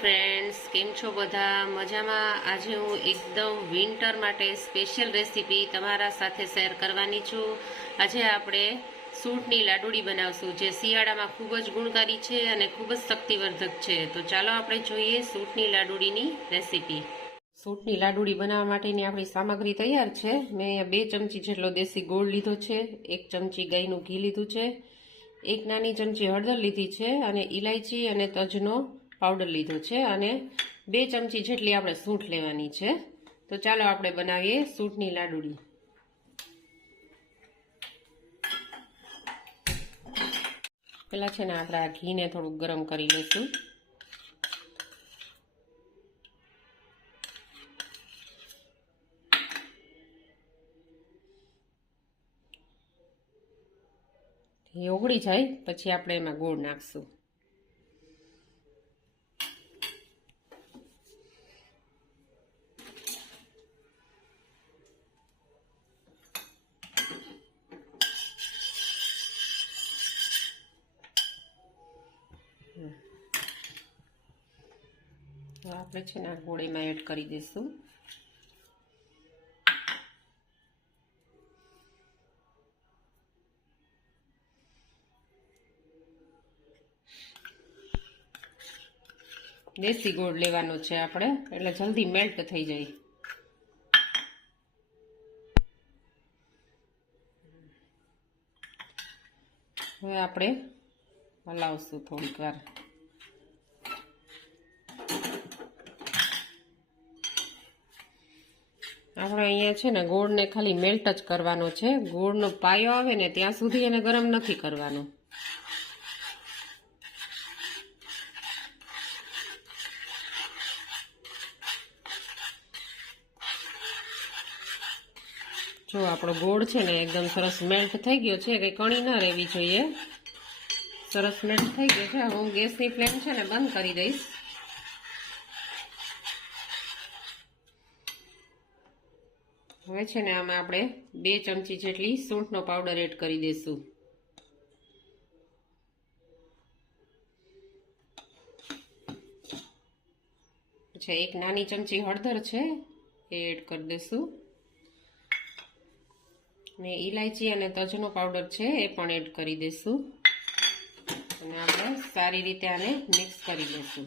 Friends કેમ છો બધા? મજામાં? આજે હું એકદમ વિન્ટર માટે સ્પેશિયલ રેસીપી તમારા સાથે શેર કરવાની છું. આજે આપણે સૂટની લાડુળી બનાવશું, જે શિયાળામાં ખૂબ જ ગુણકારી છે અને ખૂબ જ શક્તિવર્ધક છે. તો ચાલો આપણે જોઈએ સૂટની લાડુળીની રેસીપી સૂટની લાડુળી બનાવવા માટેની આપણી સામગ્રી તૈયાર છે. મેં બે ચમચી જેટલો દેશી ગોળ લીધો છે, એક ચમચી ગાયનું ઘી લીધું છે, એક નાની ચમચી હળદર લીધી છે અને ઇલાયચી અને તજનો પાવડર લીધો છે અને બે ચમચી જેટલી આપણે સૂંઠ લેવાની છે. તો ચાલો આપણે બનાવીએ સૂંઠની લાડુળી પેલા છે ને આપણે આ ઘીને થોડુંક ગરમ કરી લઈશું. ઓગળી જાય, પછી આપણે એમાં ગોળ નાખશું. આપણે છે ને ગોળીમાં એડ કરી દઈશું. દેશી ગોળ લેવાનો છે આપણે, એટલે જલ્દી મેલ્ટ થઈ જાય. હવે આપણે હલાવશું થોડીક વાર. આપણે અહીંયા છે ને ગોળને ખાલી મેલ્ટ જ કરવાનો છે. ગોળનો પાયો આવે ને ત્યાં સુધી એને ગરમ નથી કરવાનો. જો આપણો ગોળ છે ને એકદમ સરસ મેલ્ટ થઈ ગયો છે, કંઈ કણી ના રહેવી જોઈએ. સરસ મેલ્ટ થઈ ગયો છે. હું ગેસની ફ્લેમ છે ને બંધ કરી દઈશ. હવે છે ને આમાં આપણે બે ચમચી જેટલી સૂંઠનો પાવડર એડ કરી દઈશું. પછી એક નાની ચમચી હળદર છે એ એડ કરી દઈશું. ને ઇલાયચી અને તજનો પાવડર છે એ પણ એડ કરી દઈશું. અને આપણે સારી રીતે આને મિક્સ કરી દઈશું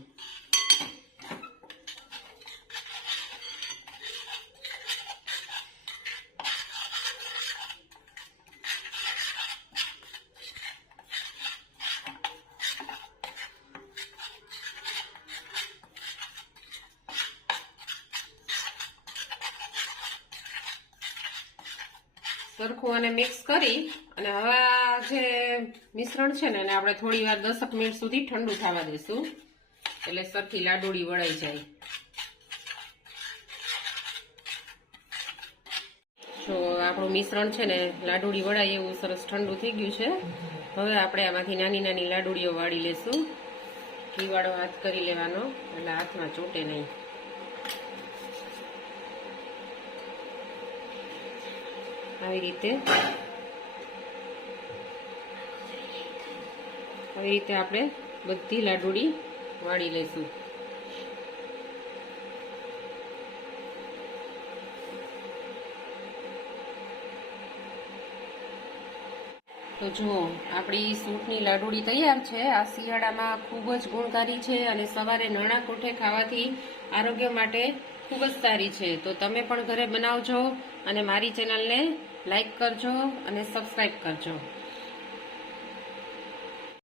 સરખું અને મિક્સ કરી અને હવે મિશ્રણ છે ને એને આપણે થોડી વાર દસક મિનિટ સુધી ઠંડુ થવા દઈશું એટલે સરખી લાડુળી વળાઈ જાય. તો આપણું મિશ્રણ છે ને લાડુળી વળાય એવું સરસ ઠંડુ થઈ ગયું છે. હવે આપણે આમાંથી નાની નાની લાડુળીઓ વાળી લેશું. ઘીવાળો હાથ કરી લેવાનો, એટલે હાથમાં ચોટે નહીં. આવી રીતે આવી રીતે આપણે બધી લાડુળી વાળી લઈશું. તો જુઓ, આપણી સૂટની લાડુળી તૈયાર છે. આ શિયાળામાં ખૂબ જ ગુણકારી છે અને સવારે નાણાં કોઠે ખાવાથી આરોગ્ય માટે ખૂબ જ સારી છે. તો તમે પણ ઘરે બનાવજો અને મારી ચેનલને લાઈક કરજો અને સબસ્ક્રાઈબ કરજો.